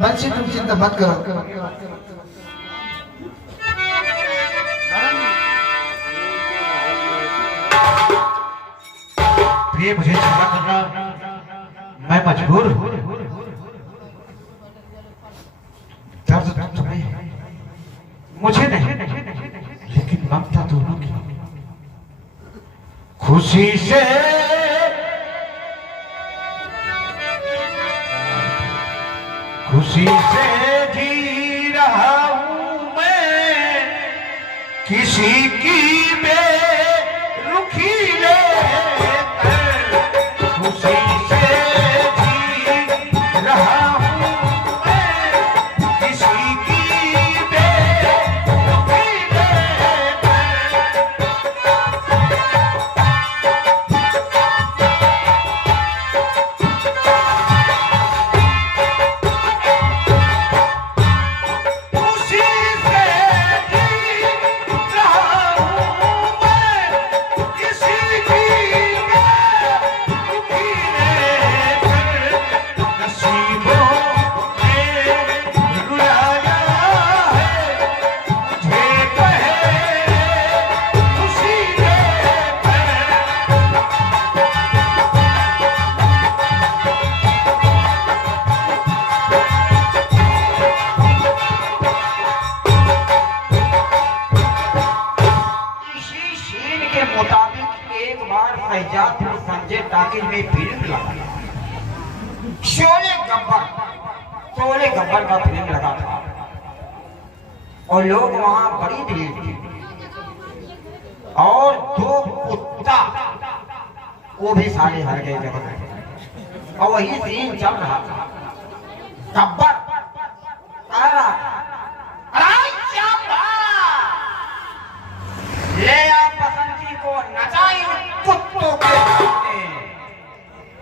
बंसी तुम चिंता मत करो। प्रिय मुझे क्षमा करना, मैं मजबूर हूँ। दर्द तुम्हें मुझे नहीं, लेकिन ममता दोनों की। खुशी से जी रहा हूं मैं, किसी की बेरुखी लेकर। खुशी से जी रहा हूं मैं, किसी की बेरुखी लेकर। संजय टाकिज में फिल्म लगा, शोले गब्बर का फिल्म लगा था और लोग वहां बड़ी भीड़ थी। और दो कुत्ता वो भी सारे हर गए जगह में, और वही सीन चल रहा था। गब्बर ले आप बसंती को नचाई कुत्तों के सामने।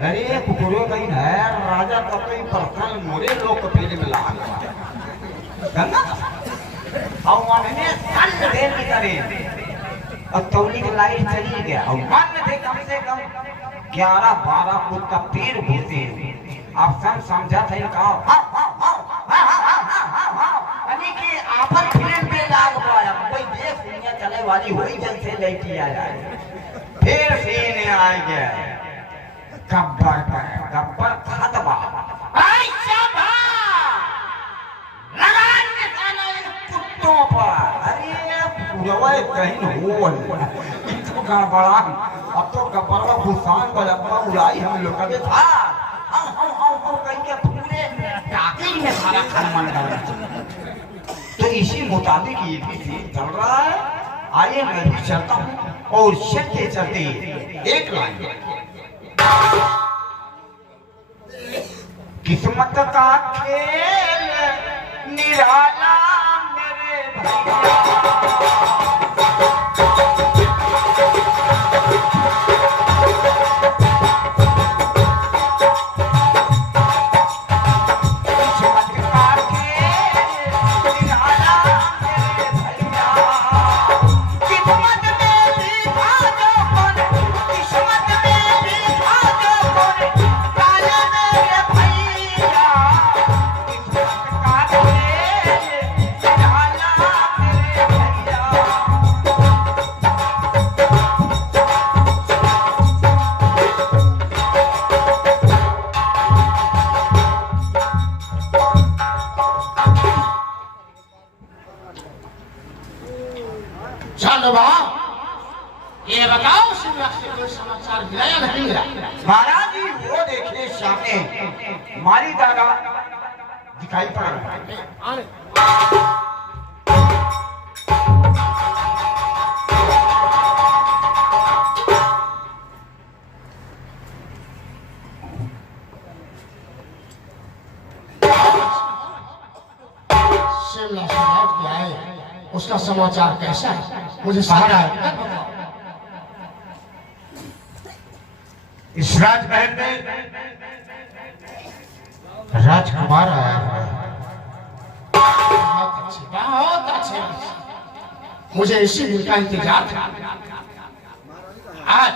अरे कुकुरों कहीं है राजा का कोई पर्सनल मोरे लोग फिल्म ला गंगा और उन्होंने सन देर की तरह और तौली की लाइट चली गया और मन थे कम से कम 11-12 कुत्ता पीर घुसे। आप सब समझा थे कहा कि आपन फिल्म पे लाग पाया कोई देश दुनिया चले वाली हुई जन से लेके आ जाए। फिर सीन आ गया गब्बर खतबा लगान निशाना इन कुत्तों पर। अरे पूरा कहीं हो इनको गड़बड़ा। अब तो गब्बर का भूसान बलब्बा उड़ाई हम लोग कभी था हम कहीं के पूरे टाकिज में सारा खाना मन कर। तो इसी मुताबिक ये भी सीन चल रहा है। आइए मैं भी चलता हूँ और चलते चलते एक लाइन किस्मत का खेल निराला मेरे भैया। ये बताओ शिमला से कोई समाचार मिला या नहीं मिला? महाराज जी वो देखिए सामने मारी दादा दिखाई पड़ रहा है। शिमला से लौट के आए, उसका समाचार कैसा है मुझे सहारा है। इस राजमहल में राजकुमार आया है। बहुत अच्छे मुझे इसी दिन का इंतजार था। आज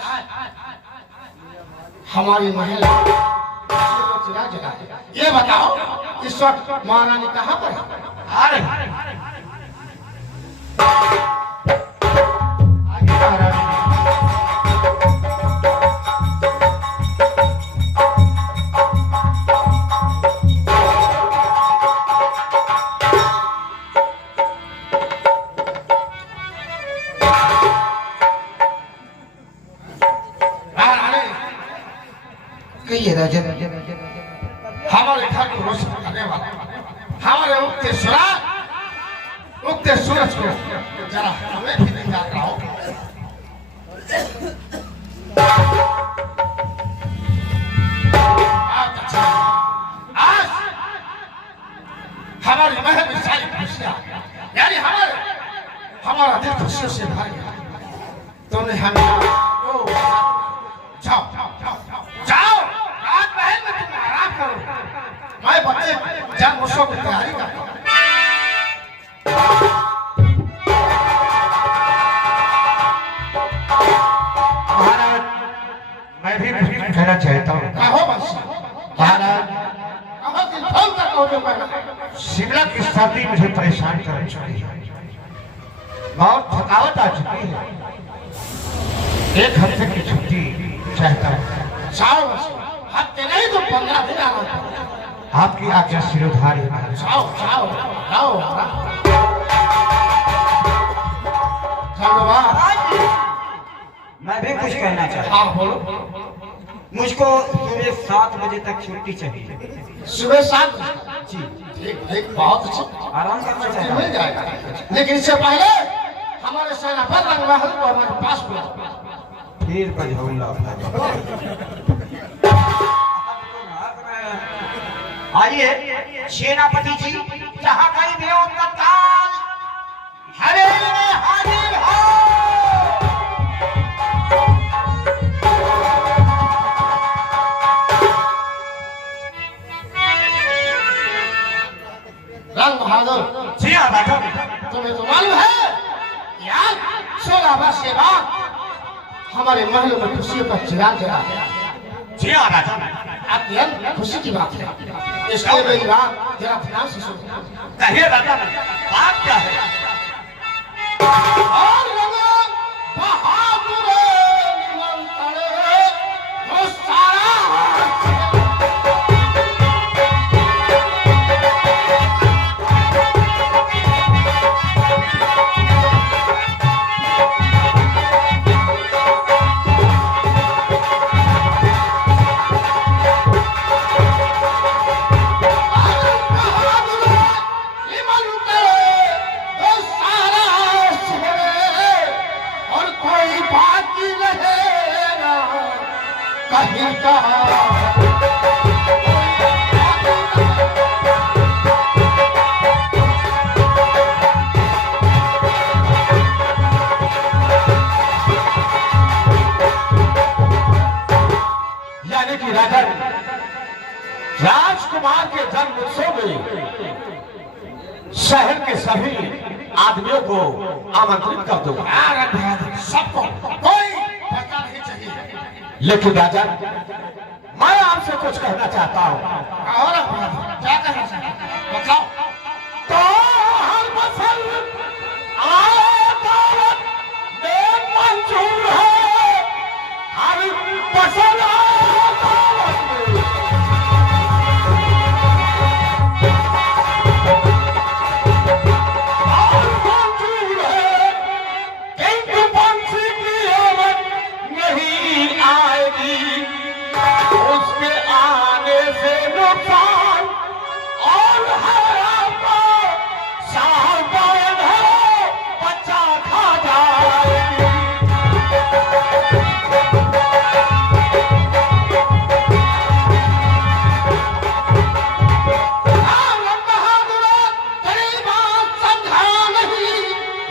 हमारी महिला चिराग जलाए। ये बताओ इस वक्त महारानी कहाँ पर है? अरे आगे महारानी कहिए राजा। हमारे घर को रोशन करने वाला हमारे उगते सूरज को जरा हमें भी नहीं जाग रहा हो। आज हमारी महल में सारी खुशियां यानी हमारा दिल खुशियों से भर गया। तुमने हमें जाओ जाओ राजमहल में तुम आराम करो। मैं बच्चे जन्म उत्सव की तैयारी कर महाराज मैं भी कुछ कहना चाहता हूँ। कहो बंसी महाराज कहो दिल खोल कर कहो जो मैं शिमला की सर्दी मुझे परेशान कर चुकी है। बहुत थकावट आ चुकी है। 1 हफ्ते की छुट्टी चाहता हूँ। जाओ बंसी हफ्ते नहीं तो 15 दिन आना। आपकी आज्ञा सिरोधार्य है। जाओ जाओ जाओ मैं भी कुछ कहना चाहता हाँ बोलो। हूँ। मुझको सुबह 7 बजे तक छुट्टी चाहिए। सुबह 7 जी ठीक ठीक बहुत अच्छा आराम करना छुट्टी चाहता मिल हूँ। जाएगा। लेकिन इससे पहले हमारे सेनापति रंगमहल को हमारे पास बुलाओ। फिर बजौला आइए सेनापति जी जहाँ कहीं भी हो तत्काल हरे हाजिर हो। रंग बहादुर जी हाँ राजा। तुम्हें तो मालूम है कि आज 16 वर्ष के बाद हमारे महल में खुशियों का चिराग जला है। जी हाँ राजा। अत्यंत खुशी की बात है। इसलिए मेरी बात जरा ध्यान से सुनो। कहिए राजा बात क्या है? और रंग बहादुर निमंत्रण हो सारा यानी कि राजा राजकुमार के जन्म उत्सव में शहर के सभी आदमियों को आमंत्रित कर दो। सबको कोई धक्का नहीं चाहिए। लेकिन राजा मैं आपसे कुछ कहना चाहता हूँ। और क्या कहना चाहते हैं? बताओ। तो हर फसल आदत में मंजूर है। हर फसल आदत में और मंजूर है। किंतु बंसी की आमद नहीं आएगी। उसके आने से नुकसान और है आपको सावधान है बच्चा खा जाएगी। रंग बहादुर तेरी बात समझा नहीं।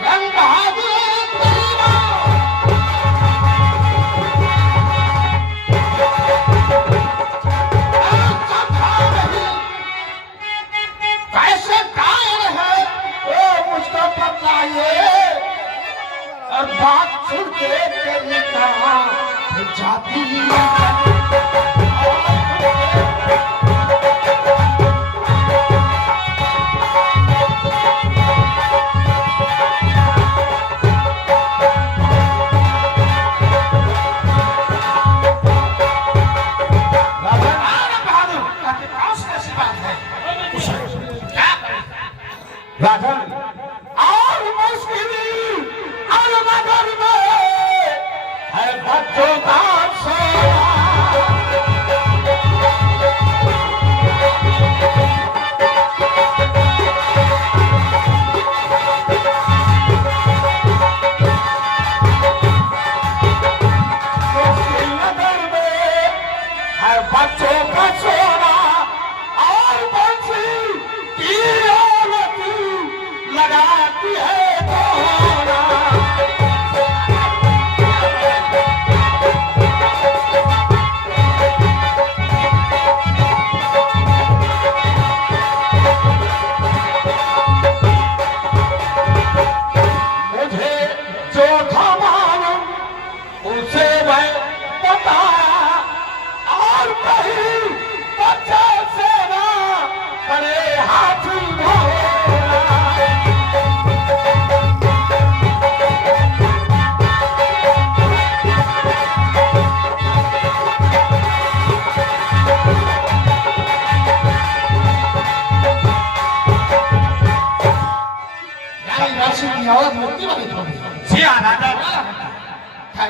रंग बहादुर तेरी बात समझा नहीं। कैसे कायर है वो मुझको बताइए। और बात सुन के तेरी कहाँ जाती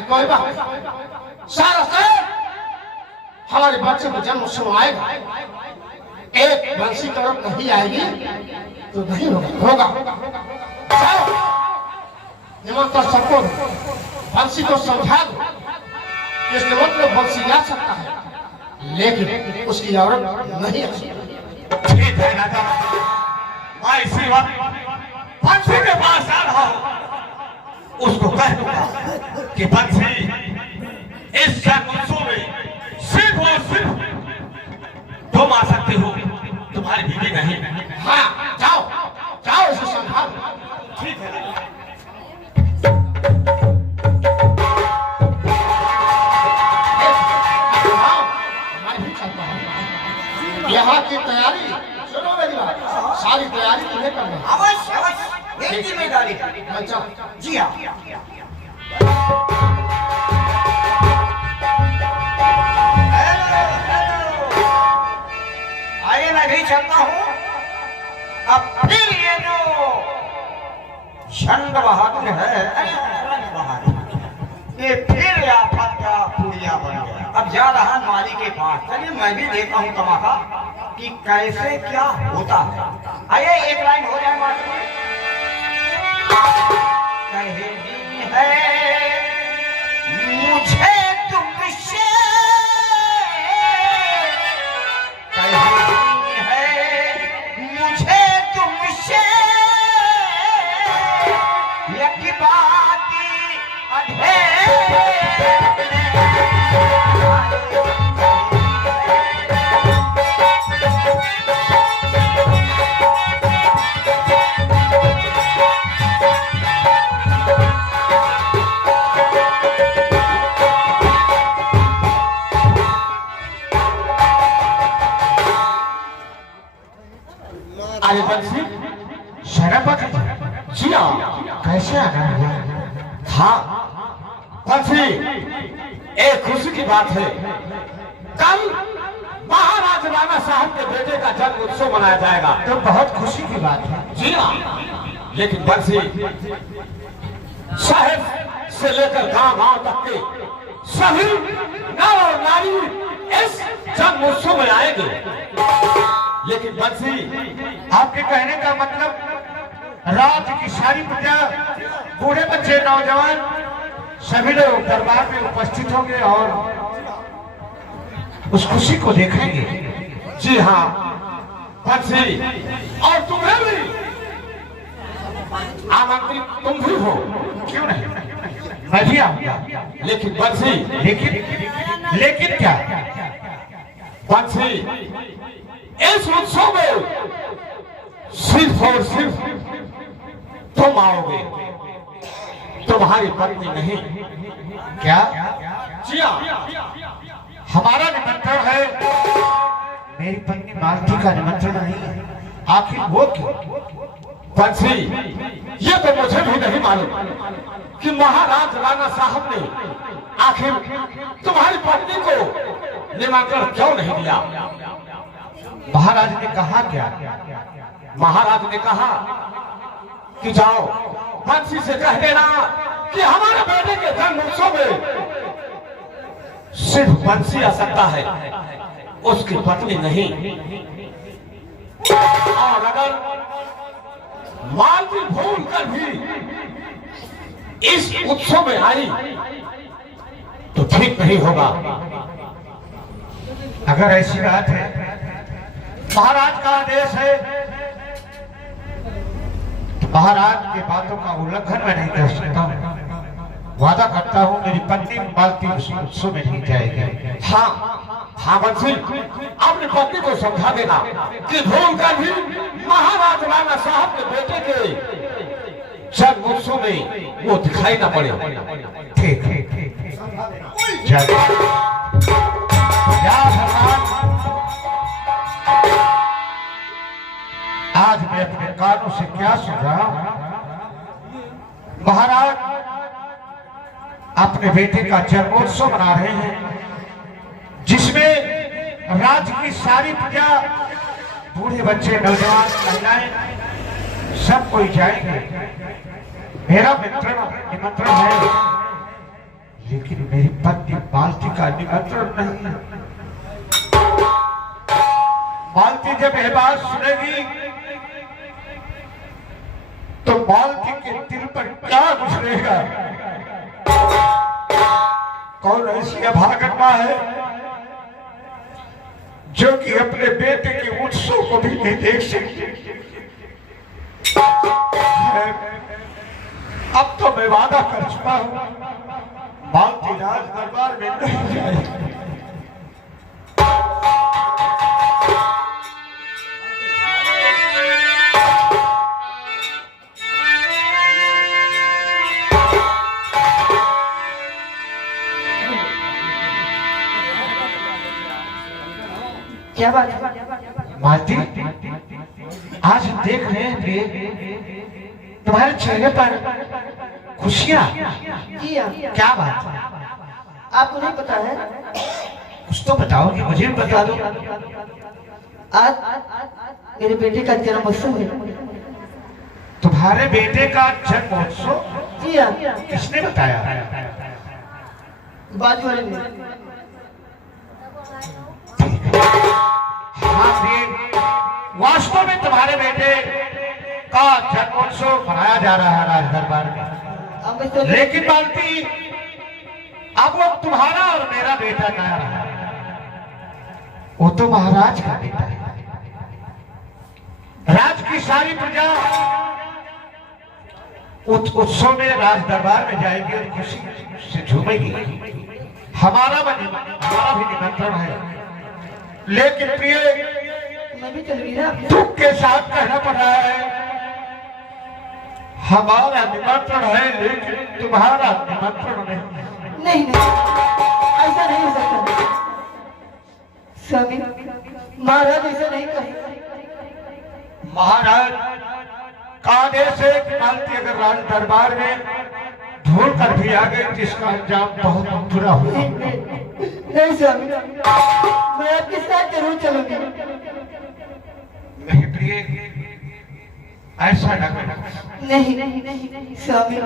कोई बात सारा हमारे बच्चे को जन्म उत्सव आएगा, एक बंसी तरफ नहीं आएगी तो नहीं होगा। निमंत्रण सबको बंसी को समझा दो, इस निमंत्रण में बंसी ला सकता है लेकिन उसकी औरत नहीं आ सकती। ठीक है राजा, मैं इसी वक्त बंसी के पास आ रहा हूँ, उसको कह दूंगा कि बंसी इस जन्मोत्सव में सिर्फ और सिर्फ तुम आ सकते हो, तुम्हारी बीवी नहीं। हाँ जाओ जाओ इसे संभाल। ठीक है मैं भी चलता हूँ। यहाँ की तैयारी सुनो मेरी बात, सारी तैयारी तुम्हें करनी है। अवश्य अवश्य मेरी जिम्मेदारी है। अच्छा जी हाँ। आइए मैं भी चलता हूँ। अब फिर ये जो चंद बहादुर है, ये फिर आफत का पुड़िया बन गया। अब जा रहा माली के पास, चलिए मैं भी देखता हूँ तमाशा कि कैसे क्या होता है। आइए एक लाइन हो जाए माली में। कहनी है मुझे तुमसे, कहनी है मुझे तुमसे, एक बात अरे बंसी शराब जी हाँ, कैसे आना हुआ? हाँ बंसी, एक खुशी की बात है, कल महाराज राणा साहब के बेटे का जन्म उत्सव मनाया जाएगा। तो बहुत खुशी की बात है। जी हाँ, लेकिन बंसी शहर से लेकर गांव-गांव तक के सभी नर और नारी इस जन्म उत्सव में आएंगे। लेकिन बंसी, आपके कहने का मतलब रात की सारी प्रजा, बूढ़े बच्चे नौजवान सभी लोग दरबार में उपस्थित होंगे और उस खुशी को देखेंगे। जी हाँ बंसी, और तुम्हें भी आमंत्रित तुम भी हो। क्यों नहीं, मैं भी आऊंगा। लेकिन बंसी, लेकिन क्या? बंसी, इस उत्सव में सिर्फ और सिर्फ तुम आओगे, तुम्हारी पत्नी नहीं। क्या? जी हाँ, हमारा निमंत्रण है, मेरी पत्नी मालती का निमंत्रण नहीं। आखिर वो क्यों? बंसी, ये तो मुझे भी नहीं मालूम कि महाराज राणा साहब ने आखिर तुम्हारी पत्नी को निमंत्रण क्यों नहीं दिया। महाराज ने कहा क्या? महाराज ने कहा कि जाओ बंसी से कह देना कि हमारे बेटे के जन्म उत्सव में सिर्फ बंसी आ सकता है, उसकी पत्नी नहीं। और अगर मालती भूल कर भी इस उत्सव में आई तो ठीक नहीं होगा। अगर ऐसी बात है, महाराज का आदेश है तो महाराज की बातों का उल्लंघन मैं नहीं कर सकता हूँ। वादा करता हूँ मेरी पत्नी मालती उस उत्सव में नहीं जाएगी। हाँ बंसी, अपनी पत्नी को समझा देना कि भूल कर भी महाराज राणा साहब के बेटे के जन्म उत्सव में वो दिखाई ना पड़े। ठीक है, जय भगवान। आज मैं अपने कानों से क्या सुन रहा हूं? महाराज अपने बेटे का जन्मोत्सव मना रहे हैं, जिसमें राज्य की सारी प्रजा, बूढ़े बच्चे, नौजवान, महिलाएं सब कोई जाएंगे। मेरा निमंत्रण है, लेकिन मेरी पत्नी मालती का निमंत्रण नहीं है। मालती जब यह बात सुनेगी तो मालती के दिल पर क्या गुजरेगा? कौन ऐसी अभागन मां है जो कि अपने बेटे के उत्सव को भी नहीं देख सकती? अब तो मैं वादा कर चुका हूं, मालती राज दरबार में नहीं जाएगी। क्या बात है मालती, आज हम देख रहे हैं कि तुम्हारे चेहरे पर खुशियां। जी हाँ। क्या बात है? आपको नहीं पता है? कुछ तो बताओ कि मुझे भी बता दो। आज मेरे बेटे का जन्मोत्सव है। तुम्हारे बेटे का जन्मोत्सव? जी हाँ। किसने बताया? बाजू वाले ने। हाँ प्रिय, वास्तव में तुम्हारे बेटे का जन्मोत्सव मनाया जा रहा है राज दरबार में। लेकिन मालती, अब वो तुम्हारा और मेरा बेटा ना रहा, वो तो महाराज का बेटा है। राज की सारी प्रजा उत्सव में राज दरबार में जाएगी और खुशी से झूमेगी। हमारा भी निमंत्रण है, लेकिन प्रिय मैं भी चल रही ना। दुख के साथ कहना पड़ रहा है, हमारा निमंत्रण है लेकिन तुम्हारा निमंत्रण नहीं। नहीं ऐसा नहीं हो सकता स्वामी। महाराज ऐसा नहीं कहे। महाराज का आदेश है कि मालती अगर राज दरबार में भूल कर भी आ गई तो इसका अंजाम बहुत बुरा होगा। नहीं स्वामी, मैं आपके साथ जरूर चलूंगी। नहीं प्रिय, ऐसा न करना। नहीं स्वामी,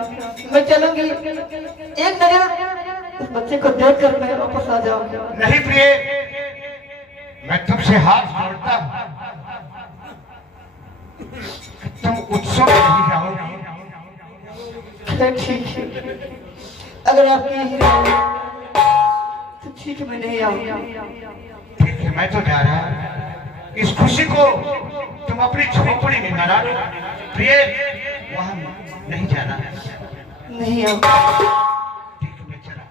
मैं चलूंगी। एक नजर उस बच्चे को देख कर मैं वापस आ जाऊंगी। नहीं प्रिय, मैं तुमसे हाथ जोड़ता हूं, तुम उत्सव में नहीं जाओगी। ठीक है, अगर आपकी यही राय है तो ठीक है, मैं नहीं आऊंगी। ठीक है, मैं तो जा रहा हूं। इस खुशी को तुम अपनी झोपड़ी में मना लो। प्रिय, वहां नहीं जाना है। नहीं आऊंगी। ठीक है, मैं चला।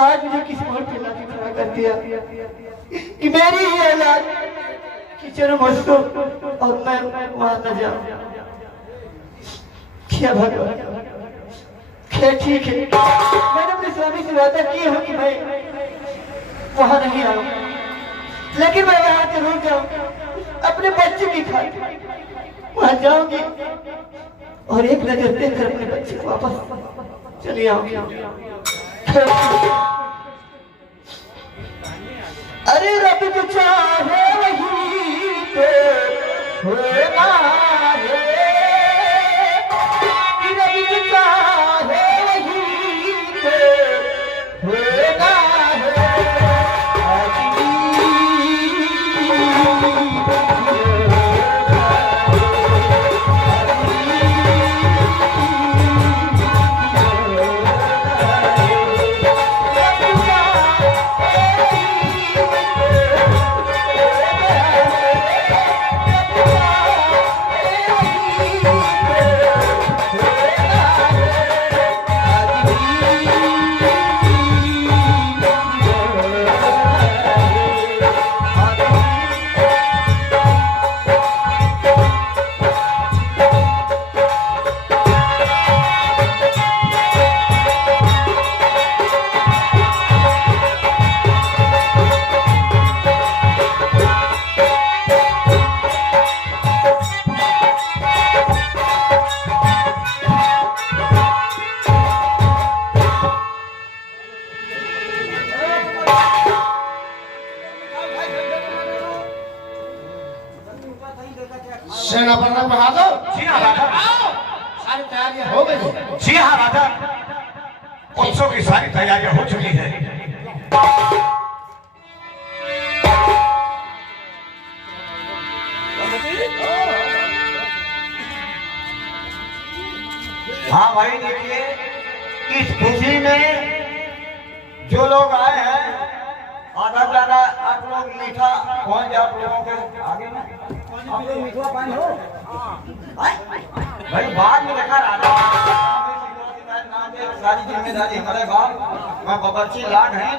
आज मुझे किसी और पे लाके खड़ा कर दिया कि मेरी ही औलाद की जन्मोत्सव और मैं वहां न जाऊं। क्या भगवान, क्या ठीक है, मैंने अपने स्वामी से वादा किया हो कि मैं वहां नहीं आऊं, लेकिन मैं वहां जरूर जाऊं। अपने बच्चे की खातिर वहां जाऊंगी और एक नजर देखकर अपने बच्चे को वापस चली आऊंगी। अरे रब जो चाहे वही तो होना है। तैयारियां हो गई हैं। जी हाँ राजा, उत्सव की सारी तैयारियां हो चुकी है। हाँ भाई देखिए, इस खुशी में जो लोग आए हैं, आधा ज्यादा आप लोग मीठा पहुंच जाए आप लोगों के आगे में। आप लोग मीठा पानी हो भाई, बाद में देखा राजा सारी जिम्मेदारी हमारे बाप मैं बबरची लाग है,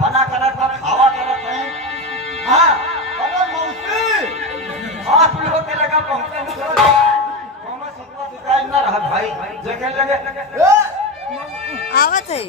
बना करत है, खावा करत है। हाँ अरे मौसी, आप लोगों के लगा पहुंचे ना रहा भाई, जगह लगे आवत है।